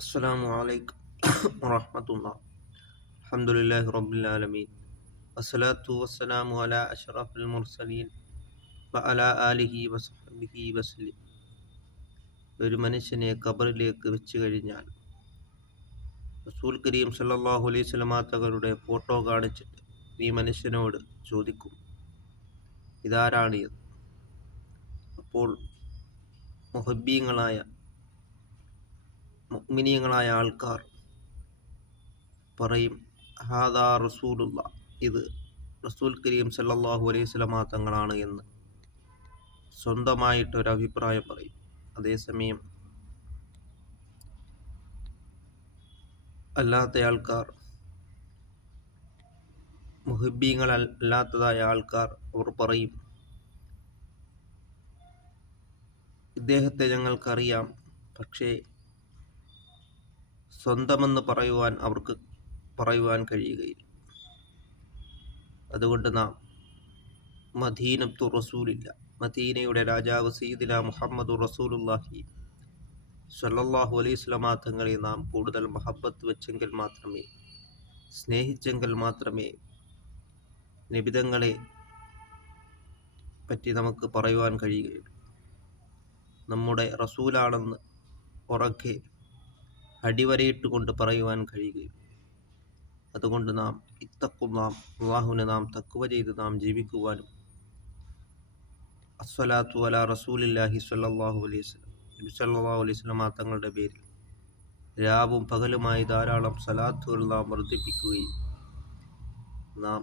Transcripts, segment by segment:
അസ്സലാമു അലൈക്കും വറഹ്മത്തുള്ളാഹി. അൽഹംദുലില്ലാഹി റബ്ബിൽ ആലമീൻ. വസ്സലാത്തു വസ്സലാമു അലാ അഷ്റഫിൽ മുർസലീൻ വഅലാ ആലിഹി വസഹ്ബിഹി വസല്ലം. ഒരു മനുഷ്യനെ ഖബറിലേക്ക് വെച്ച് കഴിഞ്ഞാൽ റസൂൽ കരീം സല്ലല്ലാഹു അലൈഹി വസല്ലമ തങ്ങളുടെ ഫോട്ടോ കാണിച്ചിട്ട് ഈ മനുഷ്യനോട് ചോദിക്കും, ഇതാരാണ് എന്ന്. അപ്പോൾ മുഹബ്ബീങ്ങളായ മുഅ്മിനീങ്ങളായ ആൾക്കാർ പറയും, ഹാദാ റസൂലുള്ള, ഇത് റസൂൽ കരീം സല്ലല്ലാഹു അലൈഹി വസല്ലമ തങ്ങളാണ് എന്ന് സ്വന്തമായിട്ടൊരു അഭിപ്രായം പറയും. അതേസമയം അല്ലാത്ത ആൾക്കാർ, മുഹിബ്ബീങ്ങളല്ലാത്തതായ ആൾക്കാർ, അവർ പറയും, ഇദ്ദേഹത്തെ ഞങ്ങൾക്കറിയാം, പക്ഷേ സ്വന്തമെന്ന് അവർക്ക് പറയുവാൻ കഴിയുകയില്ല. അതുകൊണ്ട് നാം മദീനത്തു റസൂലില്ല, മദീനയുടെ രാജാവ് സയ്യിദുനാ മുഹമ്മദുർ റസൂലുള്ളാഹി സ്വല്ലല്ലാഹു അലൈഹി വസല്ലമ തങ്ങളെ നാം കൂടുതൽ മഹബ്ബത്ത് വെച്ചെങ്കിൽ മാത്രമേ, സ്നേഹിച്ചെങ്കിൽ മാത്രമേ നബിതങ്ങളെ പറ്റി നമുക്ക് പറയുവാൻ കഴിയുകയുള്ളൂ. നമ്മുടെ റസൂലാണെന്ന് ഉറക്കെ അടിവരയിട്ടുകൊണ്ട് പറയുവാൻ കഴിയുകയുള്ളൂ. അതുകൊണ്ട് നാം അള്ളാഹുവിനെ നാം തഖ്വ ചെയ്ത് നാം ജീവിക്കുവാനും, അസ്സലാത്തു അലാ റസൂലില്ലാഹി സ്വല്ലല്ലാഹു അലൈഹി വസല്ലം, നബി സല്ലല്ലാഹു അലൈഹി വസല്ലമ തങ്ങളുടെ പേരിൽ രാവും പകലുമായി ധാരാളം സലാത്തുകൾ നാം വർദ്ധിപ്പിക്കുകയും, നാം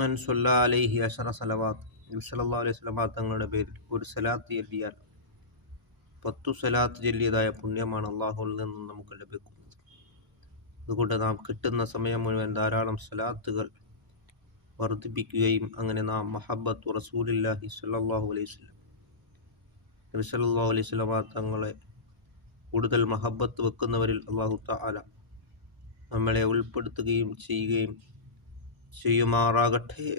മൻ സ്വല്ലാ അലൈഹി അശറ സലവാത്ത്, നബി സല്ലല്ലാഹു അലൈഹി വസല്ലമ തങ്ങളുടെ പേരിൽ ഒരു സലാത്ത് ചൊല്ലിയാൽ 10 സലാത്ത് ചൊല്ലിയതായ പുണ്യമാണ് അള്ളാഹുവിൽ നിന്നും നമുക്ക് ലഭിക്കുന്നത്. അതുകൊണ്ട് നാം കിട്ടുന്ന സമയം മുഴുവൻ ധാരാളം സലാത്തുകൾ വർദ്ധിപ്പിക്കുകയും, അങ്ങനെ നാം മഹബ്ബത്തു റസൂലില്ലാഹി സ്വല്ലല്ലാഹു അലൈഹി വസല്ലം, നബി സല്ലല്ലാഹു അലൈഹി വസല്ലമ തങ്ങളെ കൂടുതൽ മഹബ്ബത്ത് വെക്കുന്നവരിൽ അല്ലാഹു തആല നമ്മളെ ഉൾപ്പെടുത്തുകയും ചെയ്യുമാറാകട്ടെ.